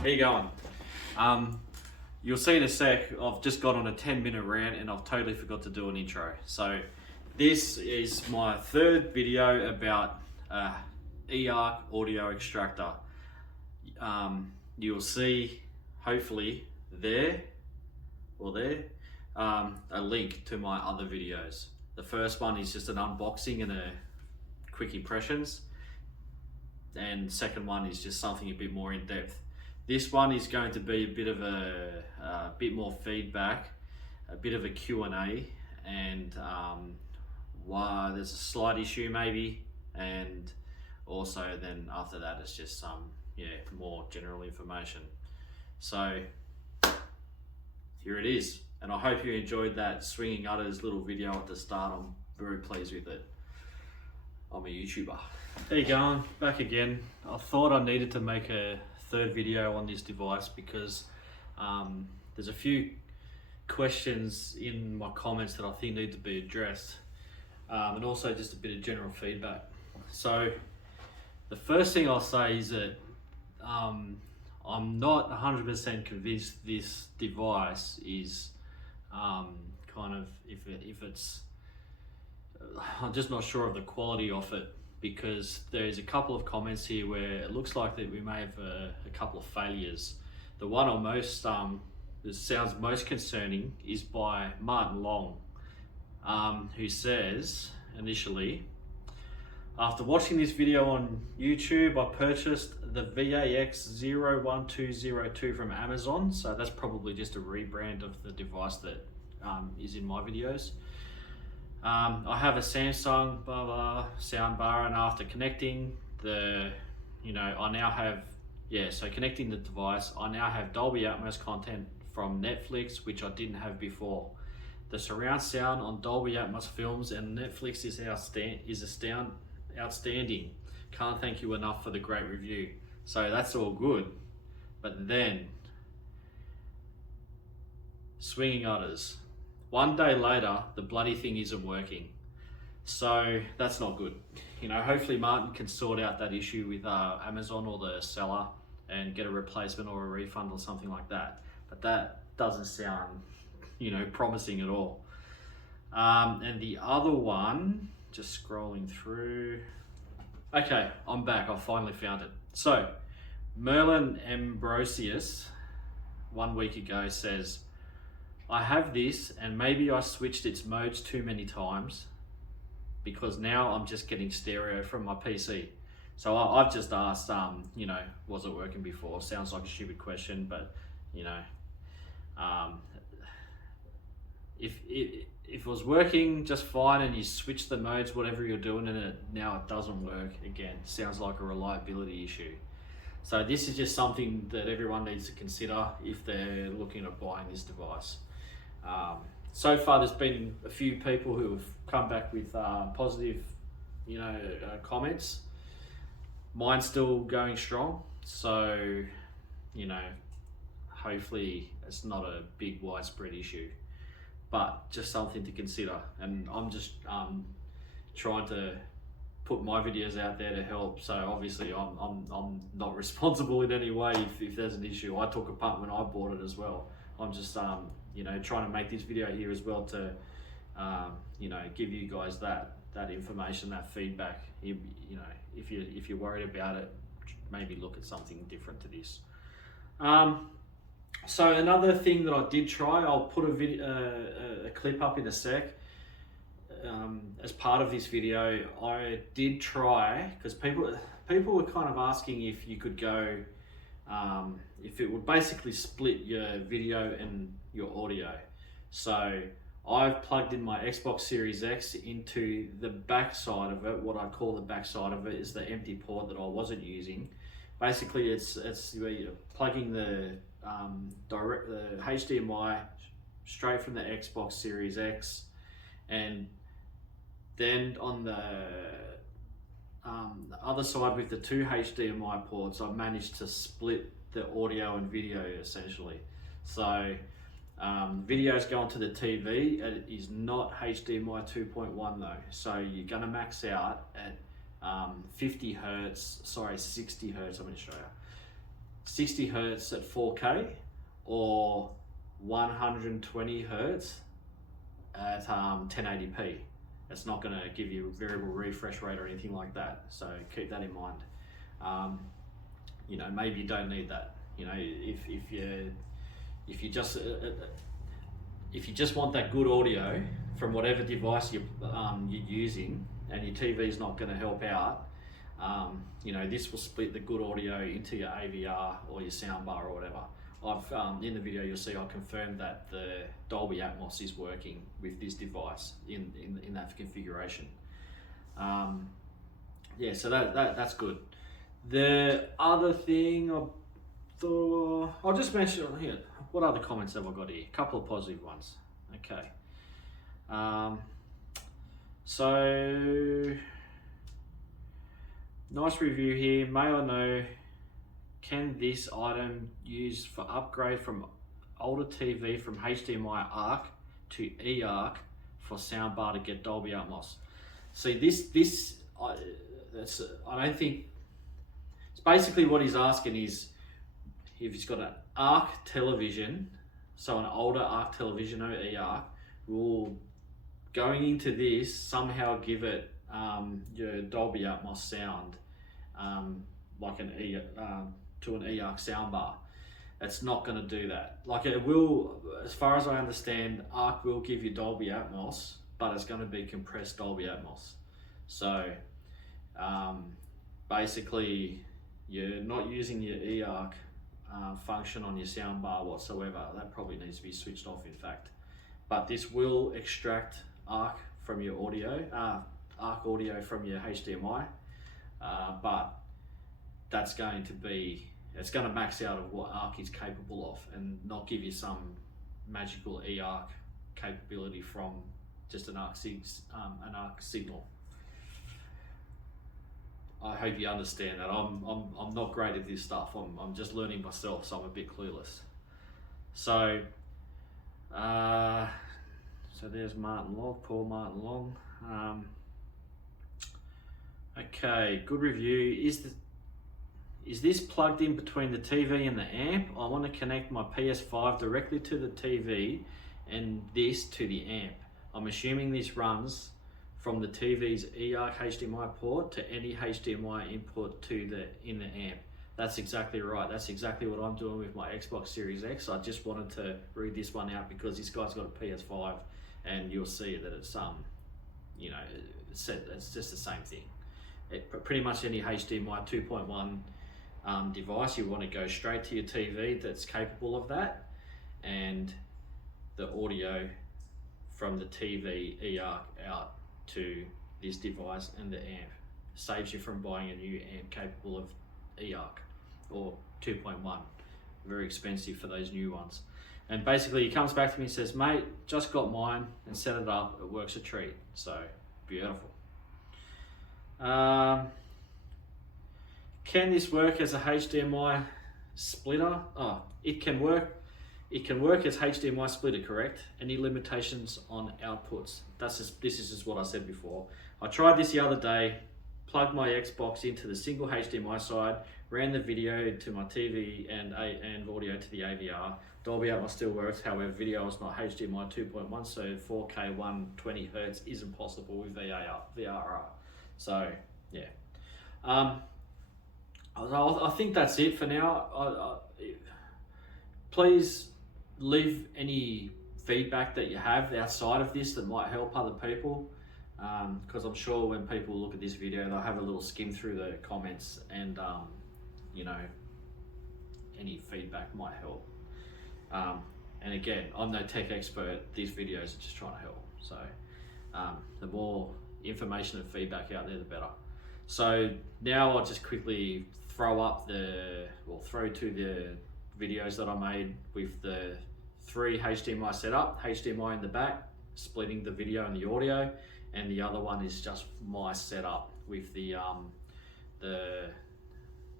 How you going? You'll see in a sec, I've just got on a 10-minute rant and I've totally forgot to do an intro. So this is my third video about eARC Audio Extractor. You'll see, hopefully, there, a link to my other videos. The first one is just an unboxing and a quick impressions. And the second one is just something a bit more in depth. This one is going to be a bit of a bit more feedback, a bit of a Q&A, and why there's a slight issue maybe, and also then after that it's just some more general information. So here it is, and I hope you enjoyed that Swinging Udders little video at the start. I'm very pleased with it. I'm a YouTuber. There you go, back again. I thought I needed to make a third video on this device because there's a few questions in my comments that I think need to be addressed, and also just a bit of general feedback. So the first thing I'll say is that I'm not 100% convinced this device is kind of, if it's, I'm just not sure of the quality of it, because there's a couple of comments here where it looks like that we may have a couple of failures. The one I'm most, that sounds most concerning is by Martin Long, who says, initially, after watching this video on YouTube, I purchased the VAX01202 from Amazon. So that's probably just a rebrand of the device that is in my videos. I have a Samsung soundbar, and after connecting the, I now have, so connecting the device, I now have Dolby Atmos content from Netflix, which I didn't have before. The surround sound on Dolby Atmos films and Netflix is outstanding. Can't thank you enough for the great review. So that's all good, but then Swinging Udders. One day later, the bloody thing isn't working. So that's not good. Hopefully Martin can sort out that issue with Amazon or the seller and get a replacement or a refund or something like that. But that doesn't sound, promising at all. And the other one, just scrolling through. Okay, I'm back, I finally found it. So, Merlin Ambrosius, 1 week ago, says, I have this, and maybe I switched its modes too many times because now I'm just getting stereo from my PC. So I've just asked, was it working before? Sounds like a stupid question, but if it was working just fine and you switch the modes, whatever you're doing, and now it doesn't work again, sounds like a reliability issue. So this is just something that everyone needs to consider if they're looking at buying this device. So far there's been a few people who have come back with positive comments. Mine's still going strong, so hopefully it's not a big widespread issue, but just something to consider. And I'm just trying to put my videos out there to help, so obviously I'm not responsible in any way if there's an issue. I took a punt when I bought it as well. I'm just trying to make this video here as well to give you guys that information, that feedback. If you're worried about it, maybe look at something different to this. So another thing that I did try, I'll put a clip up in a sec. As part of this video, I did try, because people were kind of asking if you could go, if it would basically split your video and your audio. So I've plugged in my Xbox Series X into the back side of it. What I call the back side of it is the empty port that I wasn't using. Basically, it's where you're plugging the HDMI straight from the Xbox Series X, and then on the other side with the 2 HDMI ports, I've managed to split the audio and video essentially. So videos go onto the TV. It is not HDMI 2.1 though, so you're gonna max out at 60 hertz. I'm in Australia. 60 hertz at 4K or 120 hertz at 1080p. It's not going to give you a variable refresh rate or anything like that, so keep that in mind. You know, maybe you don't need that. You know, if you just want that good audio from whatever device you're using, and your TV's not going to help out, you know, this will split the good audio into your AVR or your soundbar or whatever. I've in the video you'll see I confirmed that the Dolby Atmos is working with this device in that configuration. Yeah, so that's good. The other thing I'll just mention here. What other comments have I got here? A couple of positive ones. Okay. So nice review here. May I know, can this item used for upgrade from older TV from HDMI ARC to eARC for soundbar to get Dolby Atmos? See, I don't think, it's basically what he's asking is if he's got an ARC television, so an older ARC television or eARC, will going into this somehow give it your Dolby Atmos sound, like to an eARC soundbar. It's not going to do that. Like, it will, as far as I understand, ARC will give you Dolby Atmos, but it's going to be compressed Dolby Atmos. So basically you're not using your eARC function on your soundbar whatsoever. That probably needs to be switched off, in fact. But this will extract ARC from your audio, ARC audio from your HDMI, but that's going to be, it's going to max out of what ARC is capable of and not give you some magical eARC capability from just an ARC signal. I hope you understand that. I'm not great at this stuff. I'm just learning myself, so I'm a bit clueless. So so there's Martin Long, Paul Martin Long. Okay, good review. Is this plugged in between the TV and the amp? I want to connect my PS5 directly to the TV and this to the amp. I'm assuming this runs from the TV's eARC HDMI port to any HDMI input in the amp. That's exactly right. That's exactly what I'm doing with my Xbox Series X. I just wanted to read this one out because this guy's got a PS5, and you'll see that it's you know, it's just the same thing. Pretty much any HDMI 2.1 device, you want to go straight to your TV that's capable of that, and the audio from the TV eARC out to this device and the amp. Saves you from buying a new amp capable of eARC or 2.1. Very expensive for those new ones. And basically he comes back to me and says, mate, just got mine and set it up, it works a treat. So beautiful. Can this work as a HDMI splitter? Oh, it can work. It can work as HDMI splitter, correct? Any limitations on outputs? This is just what I said before. I tried this the other day, plugged my Xbox into the single HDMI side, ran the video to my TV and audio to the AVR. Dolby Atmos still works, however video is not HDMI 2.1, so 4K 120 Hz isn't possible with VRR. So yeah. I think that's it for now. Please leave any feedback that you have outside of this that might help other people, because I'm sure when people look at this video they'll have a little skim through the comments, and you know, any feedback might help. And again, I'm no tech expert, these videos are just trying to help, so the more information and feedback out there the better. So now I'll just quickly throw to the videos that I made with the 3 HDMI setup, HDMI in the back, splitting the video and the audio, and the other one is just my setup with the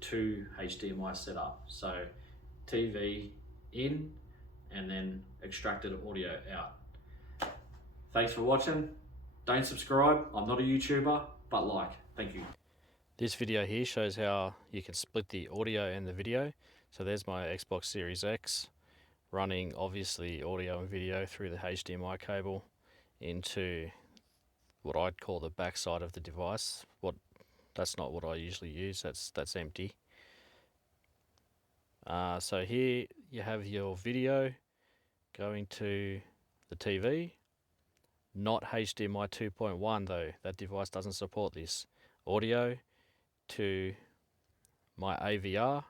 2 HDMI setup. So TV in and then extracted audio out. Thanks for watching. Don't subscribe, I'm not a YouTuber, but like. Thank you. This video here shows how you can split the audio and the video So there's my Xbox Series X running obviously audio and video through the HDMI cable into what I'd call the backside of the device. That's not what I usually use. That's empty. So here you have your video going to the TV. Not HDMI 2.1 though. That device doesn't support this. Audio to my AVR.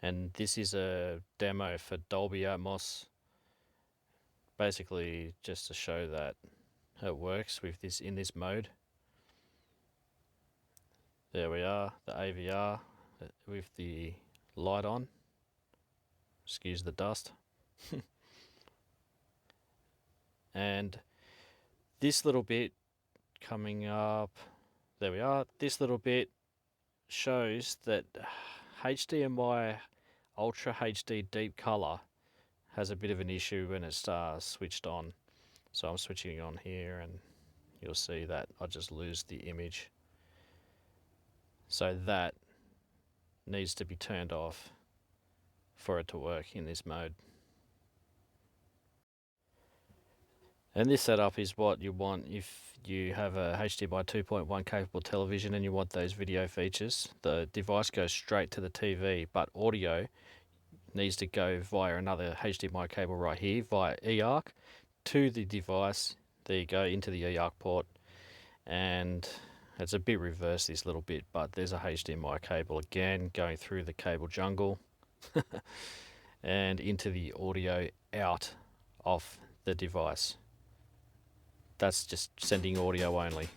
And this is a demo for Dolby Atmos. Basically just to show that it works with this in this mode. There we are, the AVR with the light on. Excuse the dust. And this little bit coming up, there we are. This little bit shows that HDMI Ultra HD Deep Color has a bit of an issue when it's switched on. So I'm switching it on here and you'll see that I just lose the image. So that needs to be turned off for it to work in this mode. And this setup is what you want if you have a HDMI 2.1 capable television and you want those video features. The device goes straight to the TV, but audio needs to go via another HDMI cable right here via eARC to the device. There you go, into the eARC port. And it's a bit reversed this little bit, but there's a HDMI cable again going through the cable jungle and into the audio out of the device. That's just sending audio only.